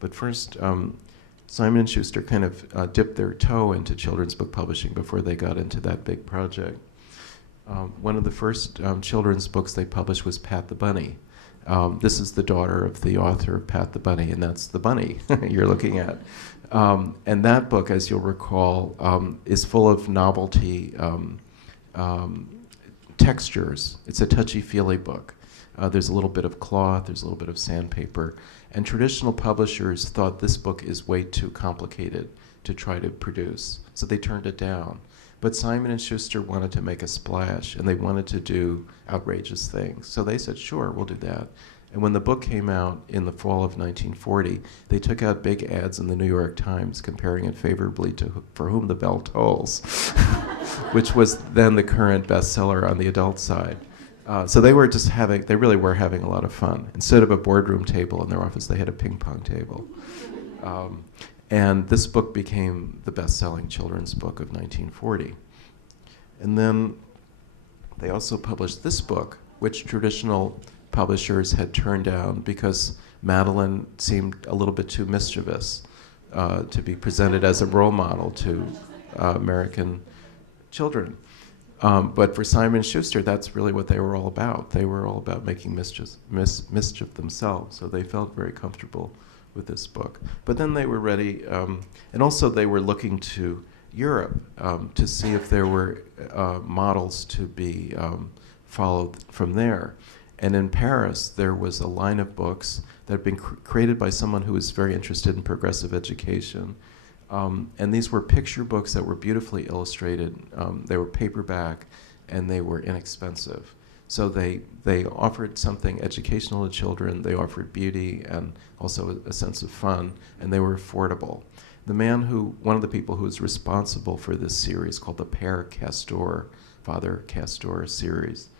But first, Simon and Schuster kind of dipped their toe into children's book publishing before they got into that big project. One of the first children's books they published was Pat the Bunny. This is the daughter of the author of Pat the Bunny, and that's the bunny you're looking at. And that book, as you'll recall, is full of novelty textures. It's a touchy-feely book. There's a little bit of cloth, there's a little bit of sandpaper, and traditional publishers thought this book is way too complicated to try to produce, so they turned it down. But Simon and Schuster wanted to make a splash, and they wanted to do outrageous things. So they said, sure, we'll do that. And when the book came out in the fall of 1940, they took out big ads in the New York Times comparing it favorably to For Whom the Bell Tolls, which was then the current bestseller on the adult side. So they really were having a lot of fun. Instead of a boardroom table in their office, they had a ping pong table. And this book became the best-selling children's book of 1940. And then they also published this book, which traditional publishers had turned down because Madeline seemed a little bit too mischievous to be presented as a role model to American children. But for Simon & Schuster, that's really what they were all about. They were all about making mischief themselves, so they felt very comfortable with this book. But then they were ready, and also they were looking to Europe to see if there were models to be followed from there. And in Paris, there was a line of books that had been created by someone who was very interested in progressive education. And these were picture books that were beautifully illustrated. They were paperback, and they were inexpensive. So they offered something educational to children. They offered beauty and also a sense of fun, and they were affordable. One of the people who was responsible for this series, called the Père Castor, Father Castor series,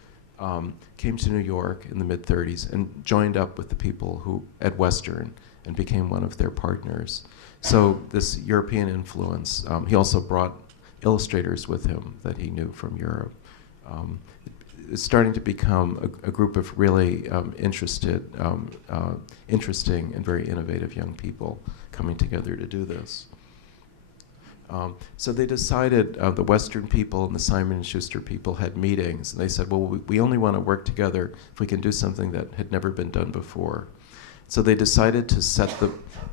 came to New York in the mid-30s and joined up with the people who at Western and became one of their partners. So this European influence, he also brought illustrators with him that he knew from Europe. It's starting to become a group of really interesting and very innovative young people coming together to do this. So they decided, the Western people and the Simon & Schuster people had meetings, and they said, well, we only want to work together if we can do something that had never been done before. So they decided to set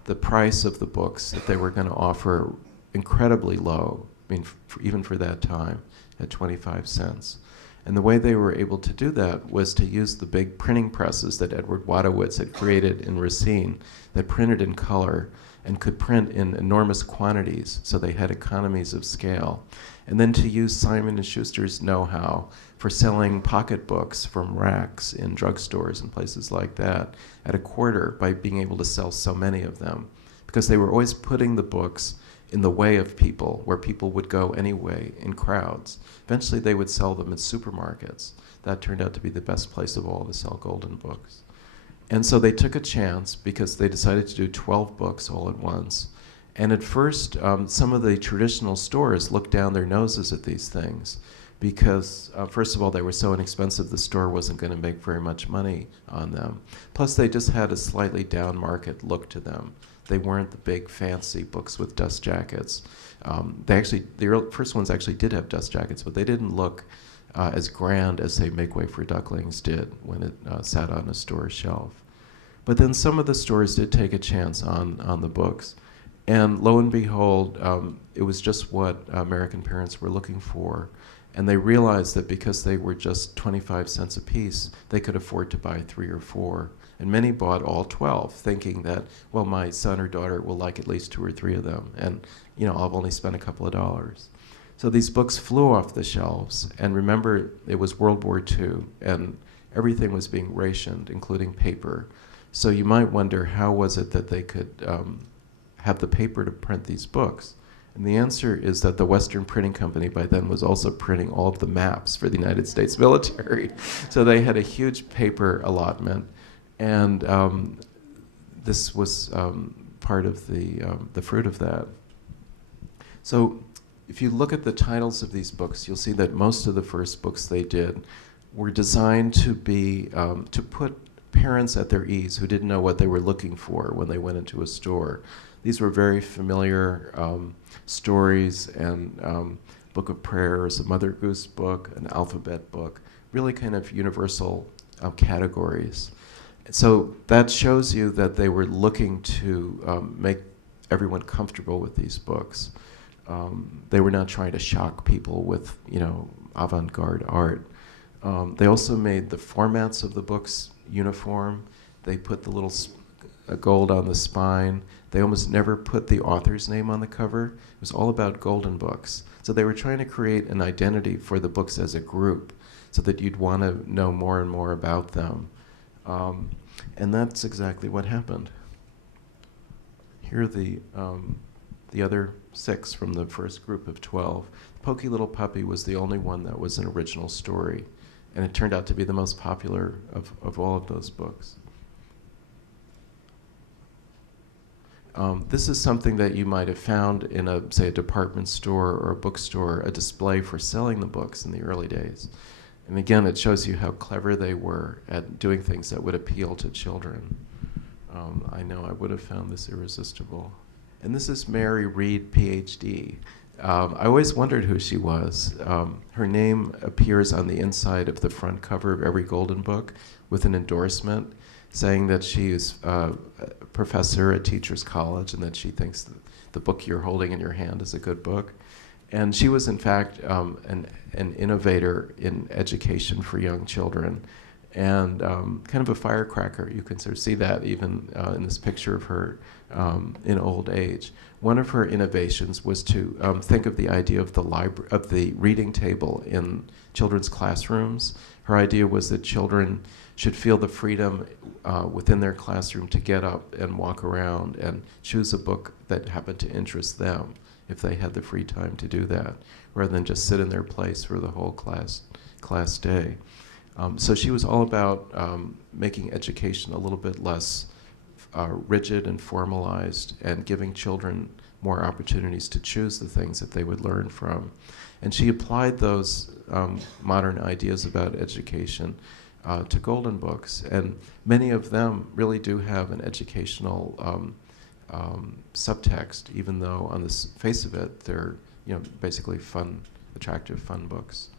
the price of the books that they were going to offer incredibly low, I mean, even for that time, at 25 cents. And the way they were able to do that was to use the big printing presses that Edward Wadowitz had created in Racine that printed in color and could print in enormous quantities, so they had economies of scale. And then to use Simon & Schuster's know-how for selling pocketbooks from racks in drugstores and places like that at a quarter by being able to sell so many of them. Because they were always putting the books in the way of people, where people would go anyway in crowds. Eventually they would sell them in supermarkets. That turned out to be the best place of all to sell golden books. And so they took a chance because they decided to do 12 books all at once. And at first, some of the traditional stores looked down their noses at these things because, first of all, they were so inexpensive the store wasn't going to make very much money on them. Plus, they just had a slightly down market look to them. They weren't the big fancy books with dust jackets. The first ones actually did have dust jackets, but they didn't look as grand as, say, Make Way for Ducklings did when it sat on a store shelf. But then some of the stores did take a chance on the books. And lo and behold, it was just what American parents were looking for. And they realized that because they were just 25 cents a piece, they could afford to buy 3 or 4. And many bought all 12, thinking that, well, my son or daughter will like at least 2 or 3 of them. And, I'll only spend a couple of dollars. So these books flew off the shelves. And remember, it was World War II, and everything was being rationed, including paper. So you might wonder, how was it that they could have the paper to print these books? And the answer is that the Western Printing Company by then was also printing all of the maps for the United States military. So they had a huge paper allotment, and this was part of the fruit of that. So if you look at the titles of these books, you'll see that most of the first books they did were designed to be to put parents at their ease who didn't know what they were looking for when they went into a store. These were very familiar stories, and Book of Prayers, a Mother Goose book, an alphabet book, really kind of universal categories. So that shows you that they were looking to make everyone comfortable with these books. They were not trying to shock people with, avant-garde art. They also made the formats of the books uniform. They put the little gold on the spine. They almost never put the author's name on the cover. It was all about golden books. So they were trying to create an identity for the books as a group so that you'd want to know more and more about them. And that's exactly what happened. Here are the other 6 from the first group of 12. Pokey Little Puppy was the only one that was an original story, and it turned out to be the most popular of all of those books. This is something that you might have found in say, a department store or a bookstore, a display for selling the books in the early days. And again, it shows you how clever they were at doing things that would appeal to children. I know I would have found this irresistible. And this is Mary Reed, PhD. I always wondered who she was. Her name appears on the inside of the front cover of every Golden Book with an endorsement saying that she is a professor at Teachers College and that she thinks that the book you're holding in your hand is a good book. And she was, in fact, an innovator in education for young children and kind of a firecracker. You can sort of see that even in this picture of her in old age. One of her innovations was to think of the idea of the reading table in children's classrooms. Her idea was that children should feel the freedom within their classroom to get up and walk around and choose a book that happened to interest them if they had the free time to do that, rather than just sit in their place for the whole class day. So she was all about making education a little bit less rigid and formalized and giving children more opportunities to choose the things that they would learn from. And she applied those modern ideas about education to Golden Books, and many of them really do have an educational subtext, even though on the face of it they're basically fun, attractive, fun books.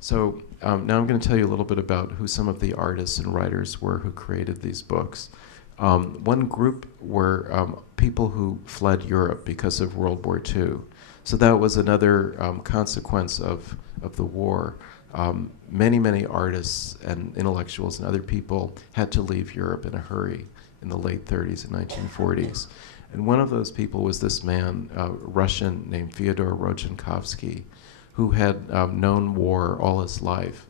So now I'm going to tell you a little bit about who some of the artists and writers were who created these books. One group were people who fled Europe because of World War II. So that was another consequence of the war. Many artists and intellectuals and other people had to leave Europe in a hurry in the late 30s and 1940s. And one of those people was this man, Russian, named Theodore Rajan, Kofsky, who had known war all his life.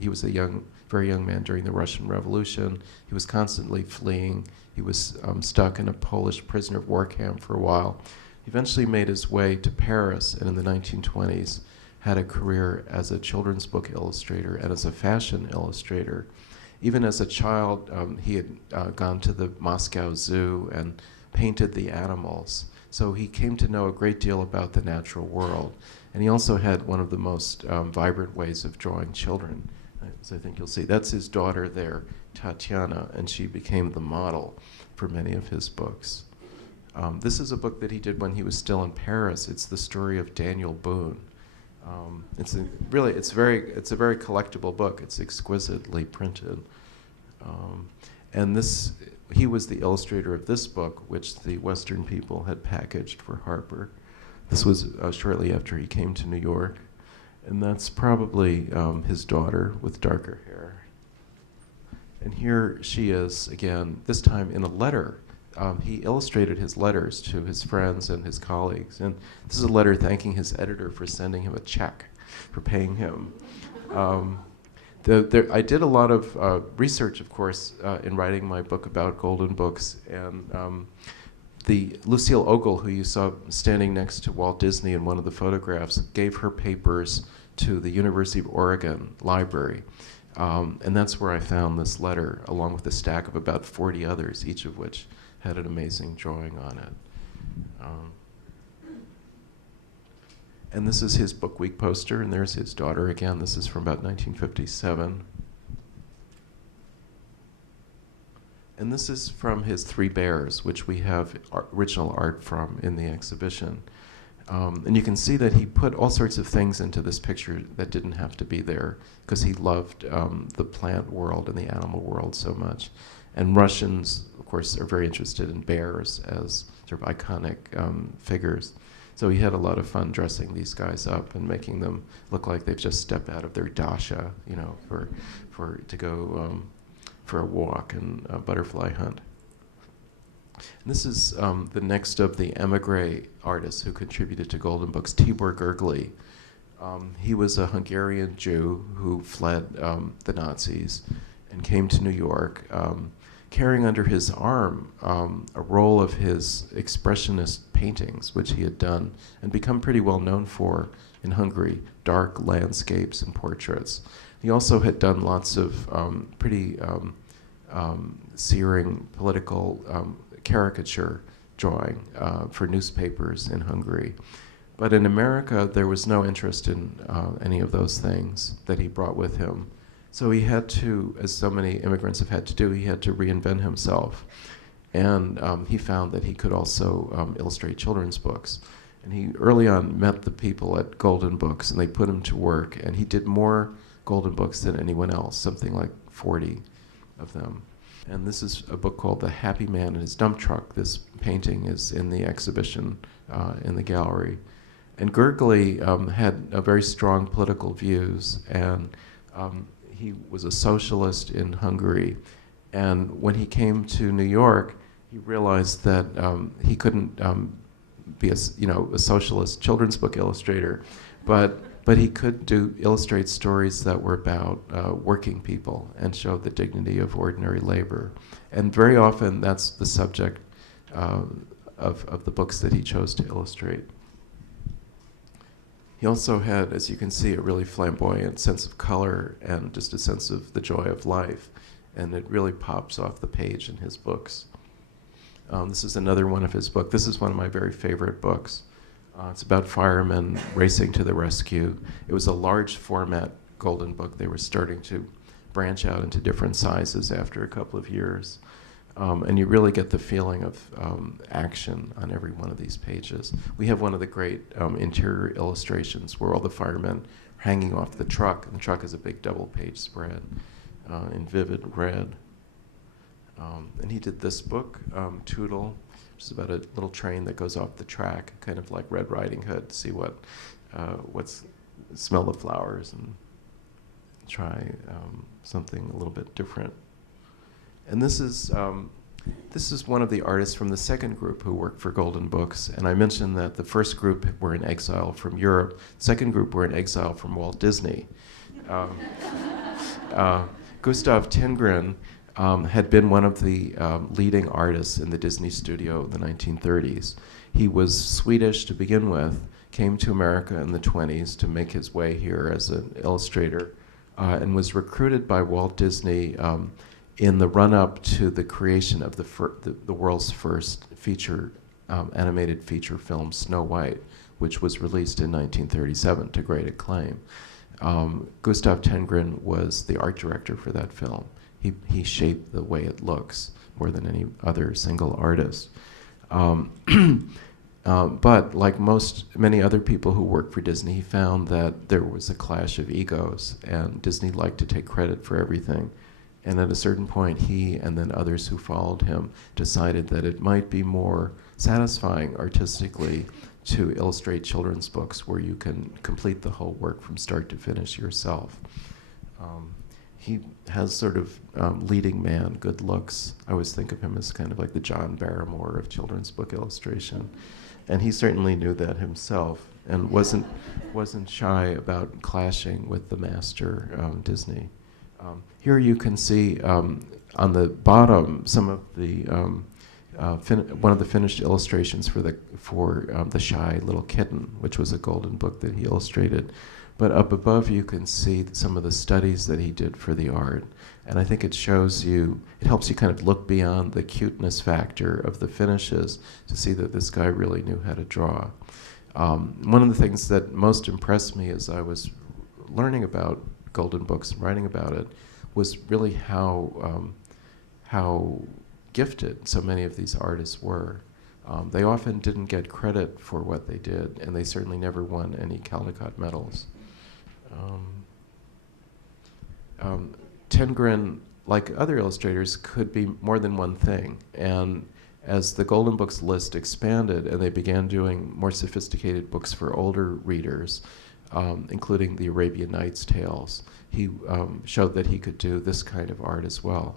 He was a very young man during the Russian Revolution. He was constantly fleeing. He was stuck in a Polish prisoner of war camp for a while. He eventually made his way to Paris, and in the 1920s had a career as a children's book illustrator and as a fashion illustrator. Even as a child, he had gone to the Moscow Zoo and painted the animals. So he came to know a great deal about the natural world. And he also had one of the most vibrant ways of drawing children, as I think you'll see. That's his daughter there, Tatiana, and she became the model for many of his books. This is a book that he did when he was still in Paris. It's the story of Daniel Boone. It's a very collectible book. It's exquisitely printed. And he was the illustrator of this book, which the Western people had packaged for Harper. This was shortly after he came to New York. And that's probably his daughter with darker hair. And here she is again, this time in a letter. He illustrated his letters to his friends and his colleagues. And this is a letter thanking his editor for sending him a check for paying him. I did a lot of research, of course, in writing my book about Golden Books. And the Lucille Ogle, who you saw standing next to Walt Disney in one of the photographs, gave her papers to the University of Oregon Library. And that's where I found this letter, along with a stack of about 40 others, each of which had an amazing drawing on it. And this is his Book Week poster, and there's his daughter again. This is from about 1957. And this is from his Three Bears, which we have original art from in the exhibition. And you can see that he put all sorts of things into this picture that didn't have to be there, because he loved the plant world and the animal world so much. And Russians, of course, are very interested in bears as sort of iconic figures. So he had a lot of fun dressing these guys up and making them look like they've just stepped out of their dasha, you know, to go for a walk and a butterfly hunt. And this is the next of the emigre artists who contributed to Golden Books, Tibor Gergely. He was a Hungarian Jew who fled the Nazis and came to New York, carrying under his arm a roll of his expressionist paintings, which he had done and become pretty well known for in Hungary, dark landscapes and portraits. He also had done lots of pretty searing political caricature drawing for newspapers in Hungary. But in America, there was no interest in any of those things that he brought with him. So he had to, as so many immigrants have had to do, he had to reinvent himself. And he found that he could also illustrate children's books. And he early on met the people at Golden Books, and they put him to work. And he did more Golden Books than anyone else, something like 40 of them. And this is a book called The Happy Man and His Dump Truck. This painting is in the exhibition in the gallery. And Gergely had very strong political views, and he was a socialist in Hungary. And when he came to New York, he realized that he couldn't be a socialist children's book illustrator, but he could illustrate stories that were about working people and showed the dignity of ordinary labor. And very often that's the subject of the books that he chose to illustrate. He also had, as you can see, a really flamboyant sense of color and just a sense of the joy of life. And it really pops off the page in his books. This is another one of his books. This is one of my very favorite books. It's about firemen racing to the rescue. It was a large format Golden Book. They were starting to branch out into different sizes after a couple of years. And you really get the feeling of action on every one of these pages. We have one of the great interior illustrations where all the firemen are hanging off the truck, and the truck is a big double-page spread in vivid red. And he did this book, Toodle, which is about a little train that goes off the track, kind of like Red Riding Hood, to see smell the flowers and try something a little bit different. And this is one of the artists from the second group who worked for Golden Books. And I mentioned that the first group were in exile from Europe. The second group were in exile from Walt Disney. Gustav Tengren had been one of the leading artists in the Disney studio in the 1930s. He was Swedish to begin with, came to America in the 20s to make his way here as an illustrator, and was recruited by Walt Disney in the run-up to the creation of the world's first animated feature film, Snow White, which was released in 1937 to great acclaim. Gustav Tengren was the art director for that film. He shaped the way it looks more than any other single artist. But like many other people who worked for Disney, he found that there was a clash of egos, and Disney liked to take credit for everything. And at a certain point, he and then others who followed him decided that it might be more satisfying artistically to illustrate children's books where you can complete the whole work from start to finish yourself. He has sort of leading man, good looks. I always think of him as kind of like the John Barrymore of children's book illustration. And he certainly knew that himself and wasn't shy about clashing with the master, Disney. Here you can see on the bottom some of the one of the finished illustrations for the Shy Little Kitten, which was a Golden Book that he illustrated. But up above you can see some of the studies that he did for the art. And I think it helps you kind of look beyond the cuteness factor of the finishes to see that this guy really knew how to draw. One of the things that most impressed me as I was learning about Golden Books and writing about it was really how gifted so many of these artists were. They often didn't get credit for what they did, and they certainly never won any Caldecott medals. Tenggren, like other illustrators, could be more than one thing. And as the Golden Books list expanded and they began doing more sophisticated books for older readers, including the Arabian Nights tales, he showed that he could do this kind of art as well,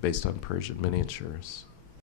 based on Persian miniatures.